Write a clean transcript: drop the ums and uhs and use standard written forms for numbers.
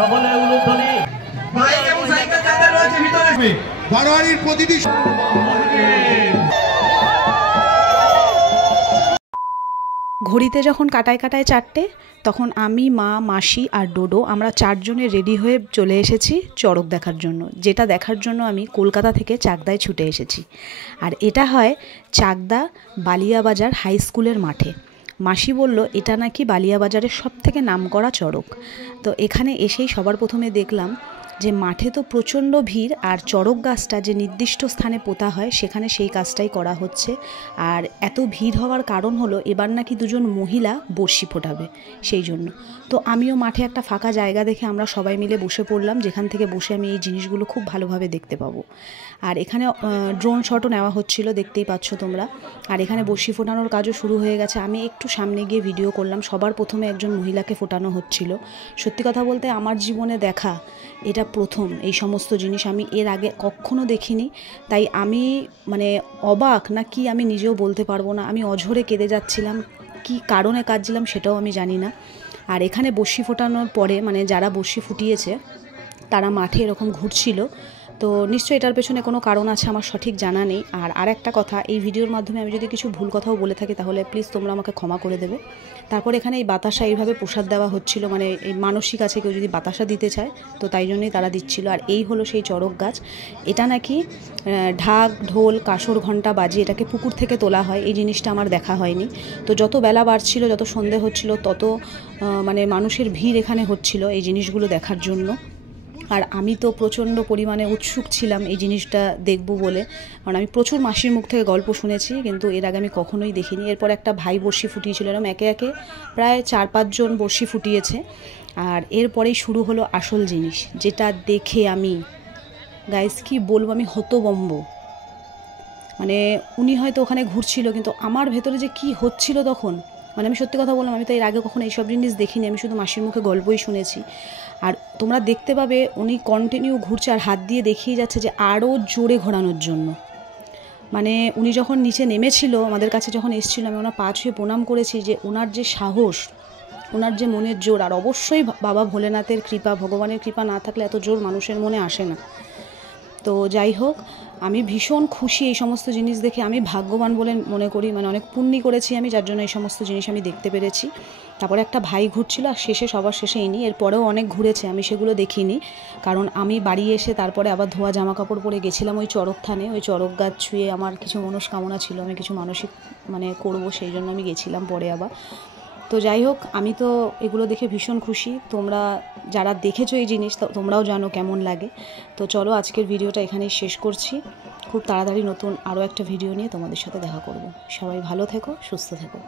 সকলে উলুধ্বনি বাইক এবং সাইকেল যাতে রয়েছে ভিতরে বারোয়ারির প্রতিটি ঘড়িতে যখন কাটায় কাটায় 4টে তখন আমি, মা, মাসি আর ডোডো আমরা 4 জনে রেডি হয়ে চলে এসেছি চড়ক দেখার জন্য, যেটা দেখার জন্য আমি কলকাতা থেকে চাকদায় ছুটে এসেছি। আর এটা হয় চাকদা বালিয়াবাজার হাই স্কুলের মাঠে। মাসি বলল এটা নাকি বালিয়াবাজারের সবথেকে নামকরা চড়ক। তো এখানে এসেই সবার প্রথমে দেখলাম যে মাঠে তো প্রচণ্ড ভিড়, আর চড়ক গাছটা যে নির্দিষ্ট স্থানে পোতা হয় সেখানে সেই কাজটাই করা হচ্ছে। আর এত ভিড় হওয়ার কারণ হলো এবার নাকি 2 জন মহিলা বর্ষি ফোটাবে, সেই জন্য। তো আমিও মাঠে একটা ফাঁকা জায়গা দেখে আমরা সবাই মিলে বসে পড়লাম, যেখান থেকে বসে আমি এই জিনিসগুলো খুব ভালোভাবে দেখতে পাবো। আর এখানে ড্রোন শটও নেওয়া হচ্ছিল, দেখতেই পাচ্ছ তোমরা। আর এখানে বর্ষি ফোটানোর কাজও শুরু হয়ে গেছে। আমি একটু সামনে গিয়ে ভিডিও করলাম। সবার প্রথমে একজন মহিলাকে ফোটানো হচ্ছিল। সত্যি কথা বলতে আমার জীবনে দেখা এটা প্রথম। এই সমস্ত জিনিস আমি এর আগে কখনো দেখিনি, তাই আমি মানে অবাক না কি আমি নিজেও বলতে পারবো না। আমি অঝরে কেঁদে যাচ্ছিলাম, কি কারণে কাঁদছিলাম সেটাও আমি জানি না। আর এখানে বর্ষি ফোটানোর পরে মানে যারা বর্ষি ফুটিয়েছে তারা মাঠে এরকম ঘুরছিল। তো নিশ্চয়ই এটার পেছনে কোনো কারণ আছে, আমার সঠিক জানা নেই। আর একটা কথা, এই ভিডিওর মাধ্যমে আমি যদি কিছু ভুল কথাও বলে থাকি তাহলে প্লিজ তোমরা আমাকে ক্ষমা করে দেবে। তারপর এখানে এই বাতাসা এইভাবে প্রসাদ দেওয়া হচ্ছিল, মানে এই মানসিক আছে কেউ যদি বাতাসা দিতে চায় তো তাই জন্যই তারা দিচ্ছিল। আর এই হলো সেই চড়ক গাছ। এটা নাকি ঢাক, ঢোল, কাসর, ঘণ্টা বাজিয়ে এটাকে পুকুর থেকে তোলা হয়। এই জিনিসটা আমার দেখা হয়নি। তো যত বেলা বাড়ছিল, যত সন্ধে হচ্ছিল, তত মানে মানুষের ভিড় এখানে হচ্ছিল এই জিনিসগুলো দেখার জন্য। আর আমি তো প্রচণ্ড পরিমাণে উৎসুক ছিলাম এই জিনিসটা দেখব বলে, কারণ আমি প্রচুর মাসির মুখ থেকে গল্প শুনেছি, কিন্তু এর আগে আমি কখনোই দেখিনি। এরপর একটা ভাই বর্ষি ফুটিয়েছিল, এরকম একে একে প্রায় 4-5 জন বর্ষি ফুটিয়েছে। আর এরপরেই শুরু হলো আসল জিনিস, যেটা দেখে আমি গাইস কি বলবো, আমি হতভম্ব। মানে উনি হয়তো ওখানে ঘুরছিল, কিন্তু আমার ভেতরে যে কি হচ্ছিল তখন, মানে আমি সত্যি কথা বললাম, আমি তো এর আগে কখনো এইসব জিনিস দেখিনি। আমি শুধু মাসির মুখে গল্পই শুনেছি। আর তোমরা দেখতে পাবে উনি কন্টিনিউ ঘুরছে আর হাত দিয়ে দেখিয়ে যাচ্ছে যে আরও জোরে ঘোরানোর জন্য। মানে উনি যখন নিচে নেমেছিল, আমাদের কাছে যখন এসেছিল, আমি ওনার পা ছুঁয়ে প্রণাম করেছি যে ওনার যে সাহস, ওনার যে মনের জোর। আর অবশ্যই বাবা ভোলেনাথের কৃপা, ভগবানের কৃপা না থাকলে এত জোর মানুষের মনে আসে না। তো যাই হোক, আমি ভীষণ খুশি এই সমস্ত জিনিস দেখে। আমি ভাগ্যবান বলে মনে করি, মানে অনেক পুণ্যি করেছি আমি, যার জন্য এই সমস্ত জিনিস আমি দেখতে পেরেছি। তারপরে একটা ভাই ঘুরছিল, আর সবার শেষে ইনি। এরপরেও অনেক ঘুরেছে, আমি সেগুলো দেখিনি, কারণ আমি বাড়ি এসে তারপরে আবার ধোয়া জামা কাপড় পরে গেছিলাম ওই চড়ক থানে। ওই চড়ক গাছ ছুঁয়ে আমার কিছু মনস্কামনা ছিল, আমি কিছু মানসিক মানে করব, সেই জন্য আমি গেছিলাম পরে আবার। তো যাই হোক, আমি তো এগুলো দেখে ভীষণ খুশি। তোমরা যারা দেখেছো এই জিনিস তোমরাও জানো কেমন লাগে। তো চলো আজকের ভিডিওটা এখানেই শেষ করছি। খুব তাড়াতাড়ি নতুন আরও একটা ভিডিও নিয়ে তোমাদের সাথে দেখা করব। সবাই ভালো থেকো, সুস্থ থেকো।